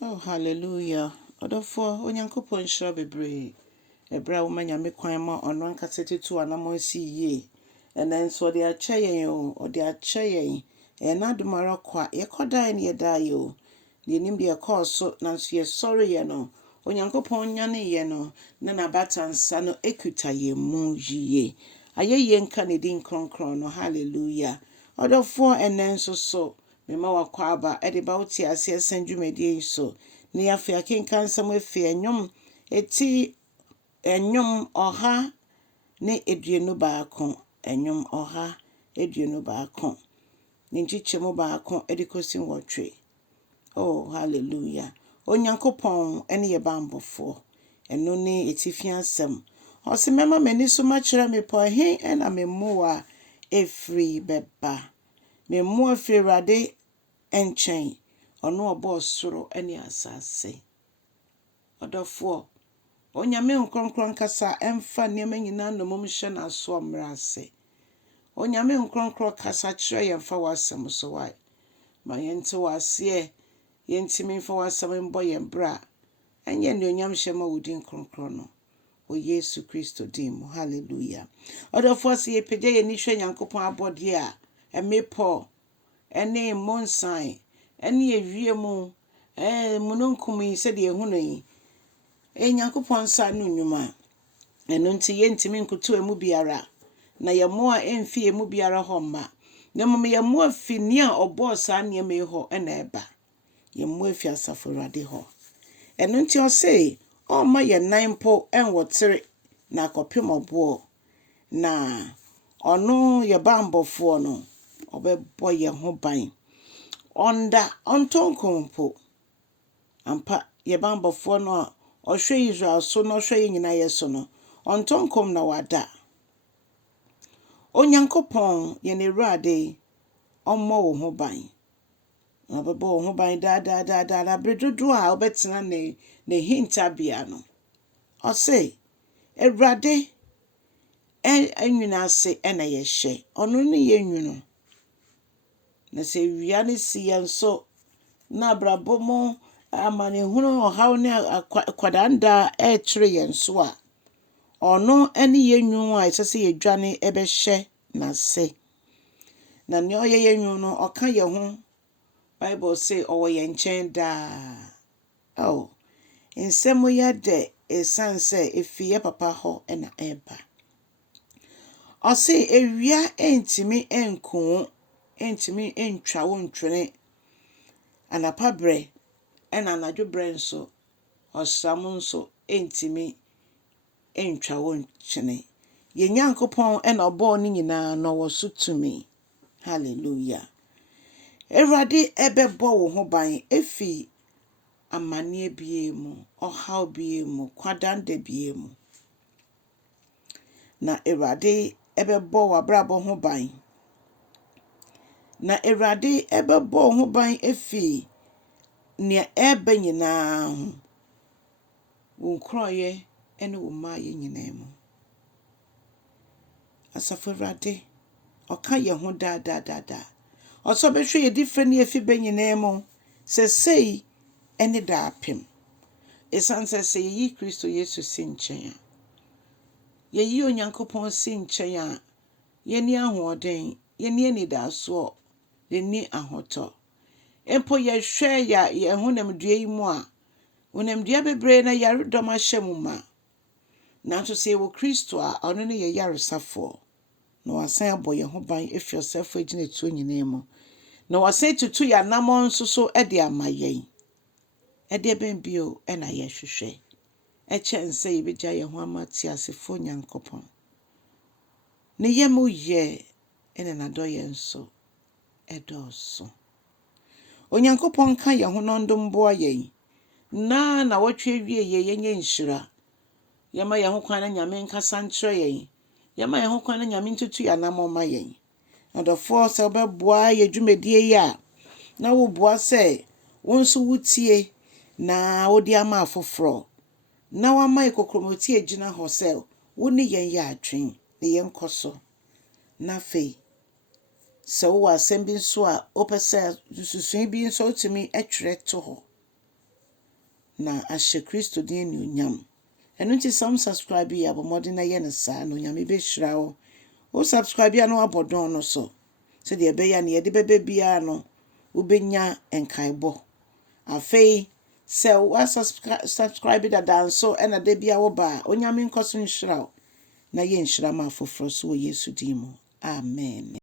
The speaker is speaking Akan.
Oh, hallelujah. Odofo, onyankopon shira bebre. Ebra wo manya me kwan ma ono ankasa tetu anamo si ye. Enenso ode ache yen o, ode ache yen. Na dumara kwa, yekoda ne yeda yo. Ye nim de course nanso ye sorry ye no. Onyankopon nyane ye no, na nabatansa no ekuta ye mu yiye. Aye ye nka ne din kronkron no. Hallelujah. Odofo enenso so mema wakwa aba ede ba uti ase sanjumedie so ne yafe akenkan nsam afi eti enyum oha ne eduenu baako enyum oha eduenu baako ne nchichemu baako edikosin wotwe. Oh, hallelujah. Onyankopon ene ye bambɔfoɔ eno ne etifia nsam ose mema mani so ma kyerɛ me po he ena memmoa efri beba memmoa fri Ewurade enchen ono obo soro ene asase. Odofo onyame nkronkron kasa emfa niema nyina nomom hye na so omrase. Onyame nkronkron kasa kyerɛ yemfa wasɛm so wai ma yente wase yentimi mfa wasɛm mbo yembra enye ne onyam hye ma wodi nkronkron no o Yesu Kristo dim. Hallelujah. Odofo se yepagya ye ni hwe Nyankopon abode a emepo ene monsan ene ewiemu mununkum yi se de ehunu yi Nyankopon sa no nnwuma eno nti yentimi nkuto emu biara na yemo a emfi emu biara homma na mum yemo afi ni a obo sa ne me ho ena eba yemo afi asafo Ewurade ho eno nti o se o ma ye nan po enwotere na kopem obo na ono ye bambɔfoɔ no obɛbɔ ye ho ban onda ontonkompo ampa ye bambɔfoɔ no a ohwe Israel so no hwe ye nyina ye so no ontonkom na wada. Onyankopon ye ne Ewurade ommo wo ho ban obɛbɔ wo ho ban da bredodo a obetena ne hintabia no o se Ewurade enwuna ase ena ye hye ono ne ye nwunu na se wia ne si yenso na brabomo amane hunu ohaw ne kwadanda ekyere yenso a ono ene ye nwunu a esese ye dwane ebehye na se na ne oye ye nwunu no oka ye ho Bible say owo ye nchen da. Oh, nsem ye de esanse efiye papa ho ena eba o se ewia entimi enku entimi entwa wo ntwene anapa bre ena anadwo bre nso osram nso entimi entwa wo ntwene ye Nyankopon ena obo ni nyina no wo so tumi. Hallelujah. Ewurade ebebo wo ho ban efi amane biemu ohaw biemu kwadanda biemu na Ewurade ebebo wabrabo ho ban na Ewurade ebebo ho ban efi ne eba nyina wo nkroye ene wo maaye nyina mu asafo Ewurade oka ye ho da oso behwe ye different efi be nyina mu sesei ene da apem esanse se yi Kristo Yesu sinchen ye yi Onyankopon sinchen a ye ni ahoden ye ni anidaso ye ni ahoto empo ye hwe ya ye honamdua yi mu a honamdua bebre na yaredom ahyem ma nanso se wo Kristo a ono ne ye yaresafo na wasan abo ye ho ban efi osafo agina tuo nyina mu na wasan tutu ya namon nso so ede amayen ede ben bio ena ye hwehwe echense ye beja ye ho amati asefo Nyankopon ne ye mu ye ena na do ye nso edoso Onyankopon ka ye ho nondom boa ye na wotwe wie ye yenye nhyira yama ye ho kwan na nyame nkasa nkyerɛ ye yama ye ho kwan na nyame ntutu ya namon ma ye odofo se obeboa ye dwumedie ya na wo boa se wonso wutie na wodi ama afoforo na wama ikokromoti agina ho se woni yen ya atwen ne yen koso na fe se wo asem bi nso a opese susun bi nso otumi etwere to ho na ahyɛ Kristo din anuonyam. Ɛno nti sɛ subscribe yi abɔmmɔden na yɛ no saa na Onyame bɛhyira wo. Wo subscribe ya no abɔdɔn no so. Sɛdeɛ ɛbɛyɛ na yɛde bɛbɛ biara no wobɛnya nkaebɔ. Afei sɛ wa subscribe dada nso ɛna da bia wo ba Onyame nkɔ so nhyira wo na yɛ nhyira ma afoforɔ so wɔ Yesu din mu. Amen.